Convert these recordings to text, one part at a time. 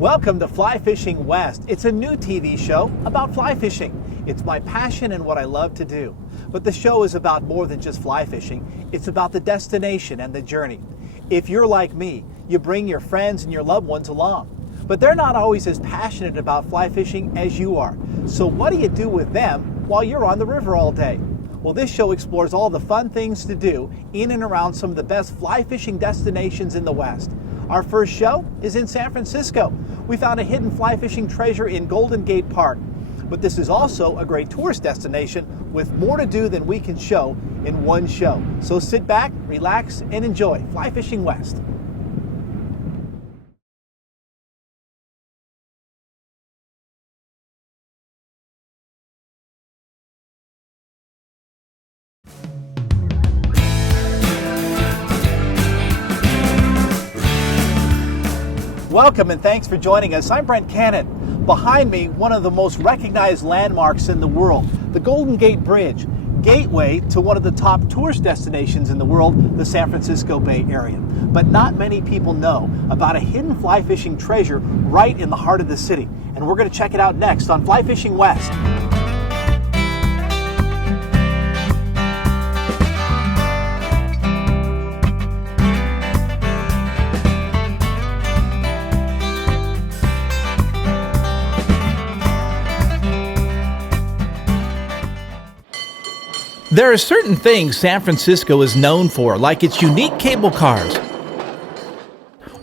Welcome to Fly Fishing West. It's a new TV show about fly fishing. It's my passion and what I love to do. But the show is about more than just fly fishing. It's about the destination and the journey. If you're like me, you bring your friends and your loved ones along. But they're not always as passionate about fly fishing as you are. So what do you do with them while you're on the river all day? Well, this show explores all the fun things to do in and around some of the best fly fishing destinations in the West. Our first show is in San Francisco. We found a hidden fly fishing treasure in Golden Gate Park. But this is also a great tourist destination with more to do than we can show in one show. So sit back, relax, and enjoy Fly Fishing West. Welcome and thanks for joining us. I'm Brent Cannon. Behind me, one of the most recognized landmarks in the world, the Golden Gate Bridge, gateway to one of the top tourist destinations in the world, the San Francisco Bay Area. But not many people know about a hidden fly fishing treasure right in the heart of the city. And we're going to check it out next on Fly Fishing West. There are certain things San Francisco is known for, like its unique cable cars.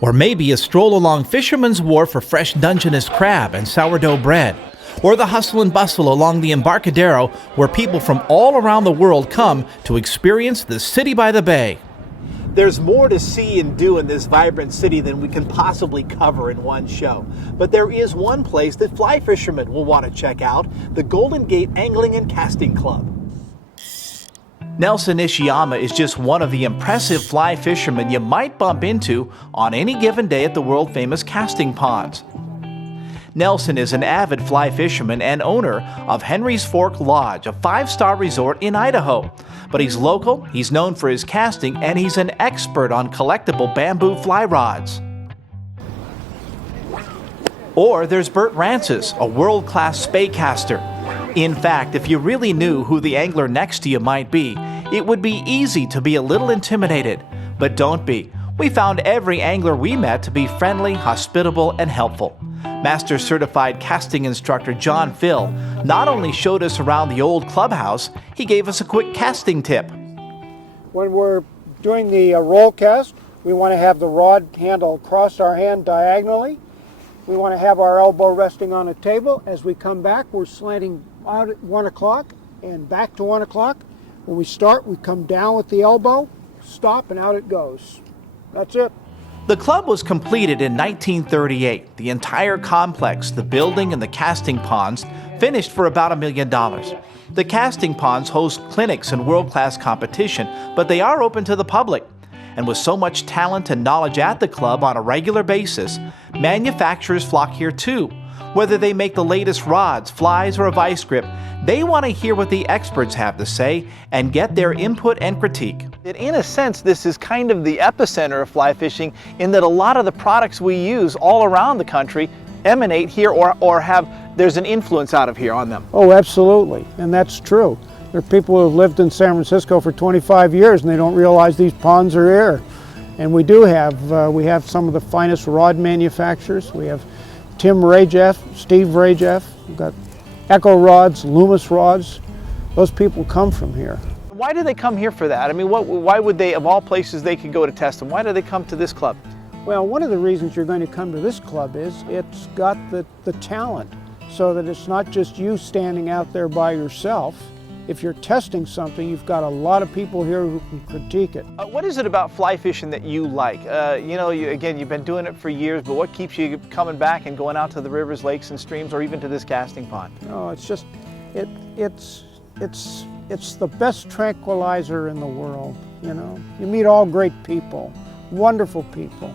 Or maybe a stroll along Fisherman's Wharf for fresh Dungeness crab and sourdough bread. Or the hustle and bustle along the Embarcadero, where people from all around the world come to experience the city by the bay. There's more to see and do in this vibrant city than we can possibly cover in one show. But there is one place that fly fishermen will want to check out, the Golden Gate Angling and Casting Club. Nelson Ishiyama is just one of the impressive fly fishermen you might bump into on any given day at the world-famous casting ponds. Nelson is an avid fly fisherman and owner of Henry's Fork Lodge, a 5-star resort in Idaho. But he's local, he's known for his casting, and he's an expert on collectible bamboo fly rods. Or there's Bert Rances, a world-class spey caster. In fact, if you really knew who the angler next to you might be, it would be easy to be a little intimidated. But don't be. We found every angler we met to be friendly, hospitable, and helpful. Master Certified Casting Instructor John Phil not only showed us around the old clubhouse, he gave us a quick casting tip. When we're doing the roll cast, we want to have the rod handle across our hand diagonally. We want to have our elbow resting on a table. As we come back, we're slanting out at 1 o'clock and back to 1 o'clock. When we start, we come down with the elbow, stop, and out it goes. That's it. The club was completed in 1938. The entire complex, the building and the casting ponds, finished for about $1 million. The casting ponds host clinics and world-class competition, but they are open to the public. And with so much talent and knowledge at the club on a regular basis, manufacturers flock here too. Whether they make the latest rods, flies, or a vice grip, they want to hear what the experts have to say and get their input and critique. In a sense, this is kind of the epicenter of fly fishing in that a lot of the products we use all around the country emanate here or there's an influence out of here on them. Oh, absolutely, and that's true. There are people who have lived in San Francisco for 25 years and they don't realize these ponds are here. And we do have, we have some of the finest rod manufacturers. We have Tim Rajeff, Steve Rajeff. We've got Echo Rods, Loomis Rods. Those people come from here. Why do they come here for that? I mean, why would they, of all places they could go to test them, why do they come to this club? Well, one of the reasons you're going to come to this club is it's got the talent, so that it's not just you standing out there by yourself. If you're testing something, you've got a lot of people here who can critique it. What is it about fly fishing that you like? Again, you've been doing it for years, but what keeps you coming back and going out to the rivers, lakes, and streams, or even to this casting pond? No, it's just, it's the best tranquilizer in the world, you know. You meet all great people, wonderful people.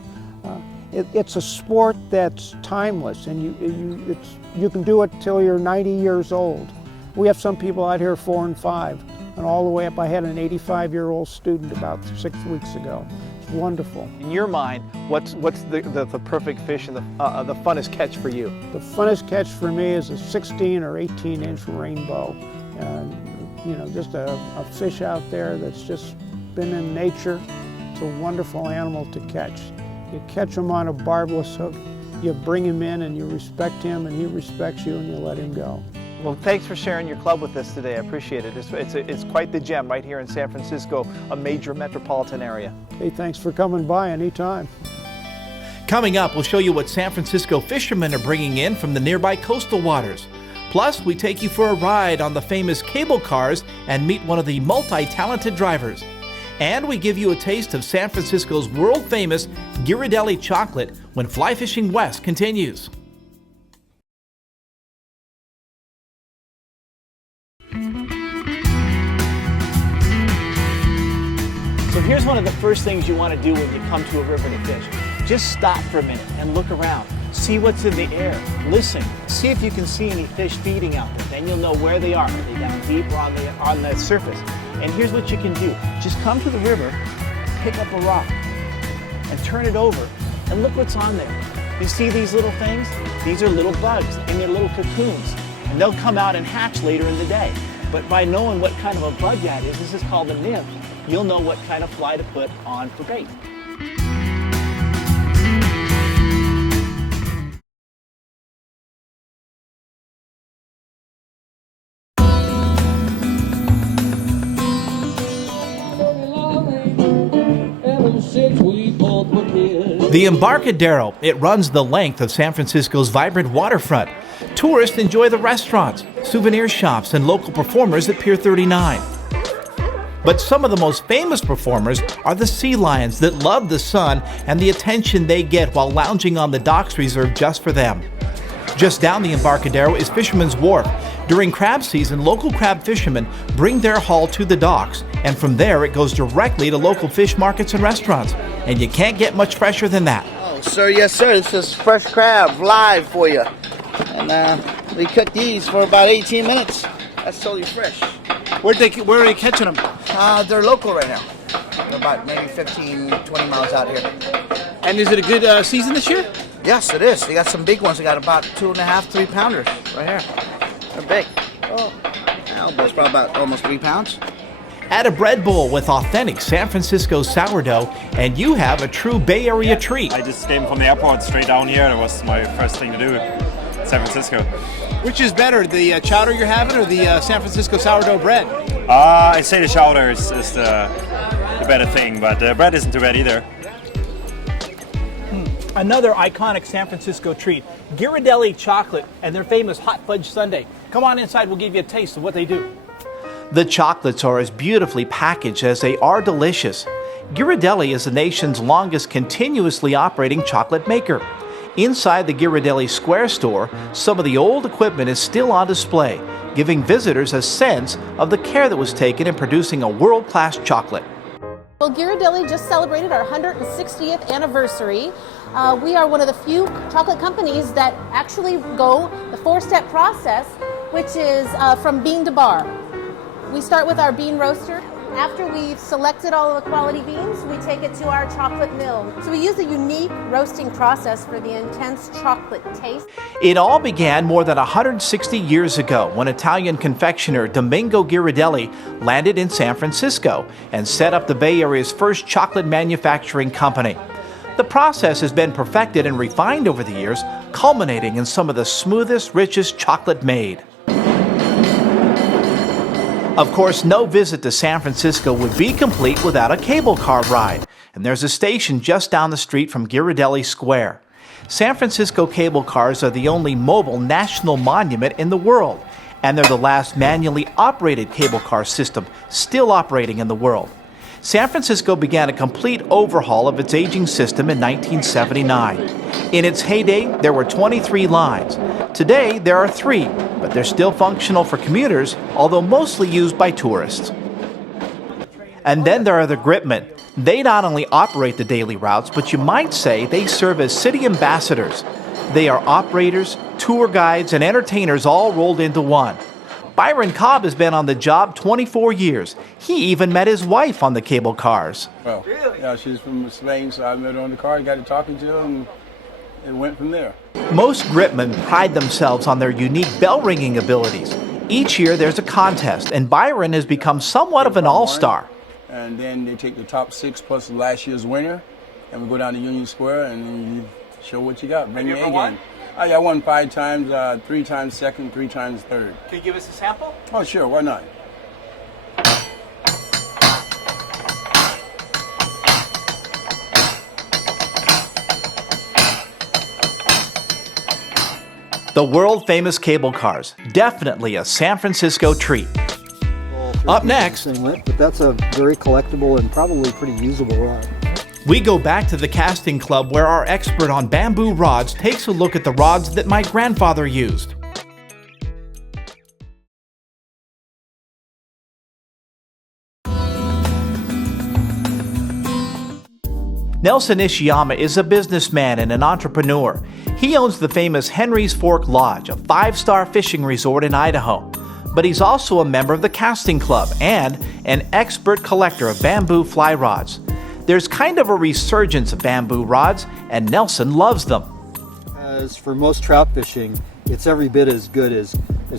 It's a sport that's timeless, and you can do it till you're 90 years old. We have some people out here 4 and 5, and all the way up. I had an 85-year-old student about 6 weeks ago. wonderful. In your mind, what's the perfect fish and the funnest catch for you? The funnest catch for me is a 16 or 18-inch rainbow. You know, just a fish out there that's just been in nature. It's a wonderful animal to catch. You catch him on a barbless hook, you bring him in and you respect him and he respects you and you let him go. Well, thanks for sharing your club with us today. I appreciate it. It's quite the gem right here in San Francisco, a major metropolitan area. Hey, thanks for coming by anytime. Coming up, we'll show you what San Francisco fishermen are bringing in from the nearby coastal waters. Plus, we take you for a ride on the famous cable cars and meet one of the multi-talented drivers. And we give you a taste of San Francisco's world-famous Ghirardelli chocolate when Fly Fishing West continues. So here's one of the first things you want to do when you come to a river to fish. Just stop for a minute and look around. See what's in the air. Listen. See if you can see any fish feeding out there. Then you'll know where they are. Are they down deep or on the surface? And here's what you can do. Just come to the river, pick up a rock, and turn it over, and look what's on there. You see these little things? These are little bugs in their little cocoons. And they'll come out and hatch later in the day. But by knowing what kind of a bug that is, this is called a nymph, you'll know what kind of fly to put on for bait. The Embarcadero, it runs the length of San Francisco's vibrant waterfront. Tourists enjoy the restaurants, souvenir shops, and local performers at Pier 39. But some of the most famous performers are the sea lions that love the sun and the attention they get while lounging on the docks reserved just for them. Just down the Embarcadero is Fisherman's Wharf. During crab season, local crab fishermen bring their haul to the docks, and from there it goes directly to local fish markets and restaurants. And you can't get much fresher than that. Oh, sir, yes, sir. This is fresh crab live for you. And we cook these for about 18 minutes. That's totally fresh. Where are they catching them? They're local right now. They're about maybe 15, 20 miles out here. And is it a good season this year? Yes, it is. They got some big ones. They got about 2.5, 3 pounders right here. They're big. Oh, elbow's probably about almost 3 pounds. Add a bread bowl with authentic San Francisco sourdough, and you have a true Bay Area treat. I just came from the airport straight down here. That was my first thing to do in San Francisco. Which is better, the chowder you're having or the San Francisco sourdough bread? I'd say the chowder is the better thing, but the bread isn't too bad either. Another iconic San Francisco treat, Ghirardelli chocolate and their famous hot fudge sundae. Come on inside, we'll give you a taste of what they do. The chocolates are as beautifully packaged as they are delicious. Ghirardelli is the nation's longest continuously operating chocolate maker. Inside the Ghirardelli Square store, some of the old equipment is still on display, giving visitors a sense of the care that was taken in producing a world-class chocolate. Well, Ghirardelli just celebrated our 160th anniversary. We are one of the few chocolate companies that actually go the 4-step process, which is from bean to bar. We start with our bean roaster. After we've selected all of the quality beans, we take it to our chocolate mill. So we use a unique roasting process for the intense chocolate taste. It all began more than 160 years ago when Italian confectioner Domingo Ghirardelli landed in San Francisco and set up the Bay Area's first chocolate manufacturing company. The process has been perfected and refined over the years, culminating in some of the smoothest, richest chocolate made. Of course, no visit to San Francisco would be complete without a cable car ride, and there's a station just down the street from Ghirardelli Square. San Francisco cable cars are the only mobile national monument in the world, and they're the last manually operated cable car system still operating in the world. San Francisco began a complete overhaul of its aging system in 1979. In its heyday, there were 23 lines. Today, there are 3, but they're still functional for commuters, although mostly used by tourists. And then there are the gripmen. They not only operate the daily routes, but you might say they serve as city ambassadors. They are operators, tour guides, and entertainers all rolled into one. Byron Cobb has been on the job 24 years. He even met his wife on the cable cars. Well, yeah, she's from Spain, so I met her on the car, got to talking to her, and it went from there. Most gripmen pride themselves on their unique bell ringing abilities. Each year there's a contest, and Byron has become somewhat of an all-star. And then they take the top 6 plus last year's winner, and we go down to Union Square, and then you show what you got. Bring your A game. I won 5 times, 3 times second, 3 times third. Can you give us a sample? Oh, sure, why not? The world-famous cable cars, definitely a San Francisco treat. Up next, but that's a very collectible and probably pretty usable rod. we go back to the casting club where our expert on bamboo rods takes a look at the rods that my grandfather used. Nelson Ishiyama is a businessman and an entrepreneur. He owns the famous Henry's Fork Lodge, a 5-star fishing resort in Idaho. But he's also a member of the casting club and an expert collector of bamboo fly rods. There's kind of a resurgence of bamboo rods, and Nelson loves them. As for most trout fishing, it's every bit as good as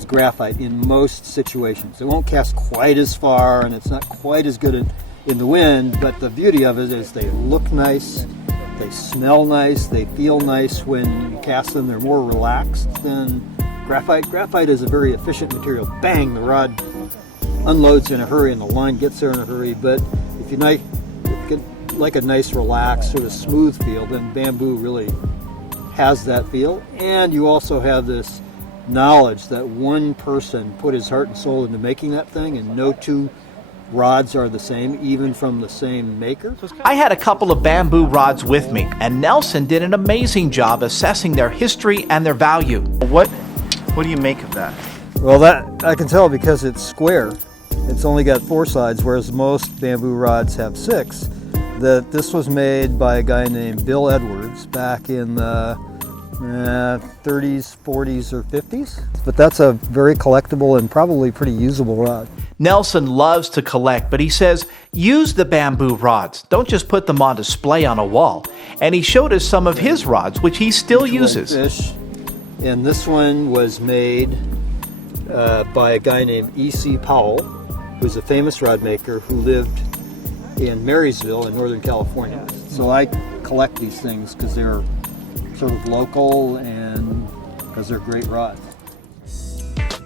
graphite in most situations. It won't cast quite as far, and it's not quite as good in the wind, but the beauty of it is they look nice, they smell nice, they feel nice when you cast them. They're more relaxed than graphite. Graphite is a very efficient material. Bang, the rod unloads in a hurry and the line gets there in a hurry. But if you like a nice, relaxed, sort of smooth feel, then bamboo really has that feel. And you also have this knowledge that one person put his heart and soul into making that thing, and no two rods are the same, even from the same maker. I had a couple of bamboo rods with me, and Nelson did an amazing job assessing their history and their value. What do you make of that? Well, that I can tell because it's square. It's only got 4 sides, whereas most bamboo rods have 6. That this was made by a guy named Bill Edwards back in the 30s, 40s, or 50s. But that's a very collectible and probably pretty usable rod. Nelson loves to collect, but he says, use the bamboo rods. Don't just put them on display on a wall. And he showed us some of his rods, which he still uses. Fish. And this one was made by a guy named E.C. Powell, who's a famous rod maker who lived in Marysville in Northern California. So I collect these things because they're sort of local and because they're great rods.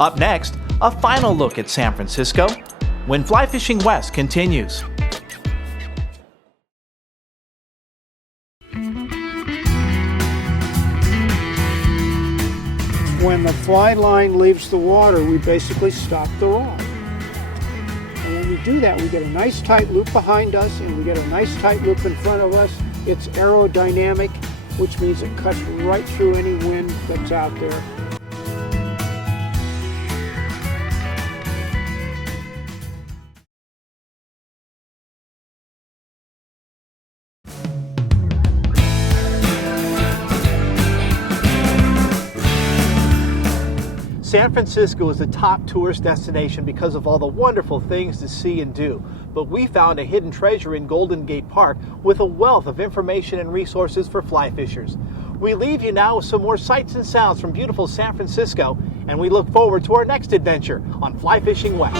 Up next, a final look at San Francisco when Fly Fishing West continues. When the fly line leaves the water, we basically stop the rod. And when we do that, we get a nice tight loop behind us and we get a nice tight loop in front of us. It's aerodynamic, which means it cuts right through any wind that's out there. San Francisco is a top tourist destination because of all the wonderful things to see and do. But we found a hidden treasure in Golden Gate Park with a wealth of information and resources for fly fishers. We leave you now with some more sights and sounds from beautiful San Francisco, and we look forward to our next adventure on Fly Fishing West.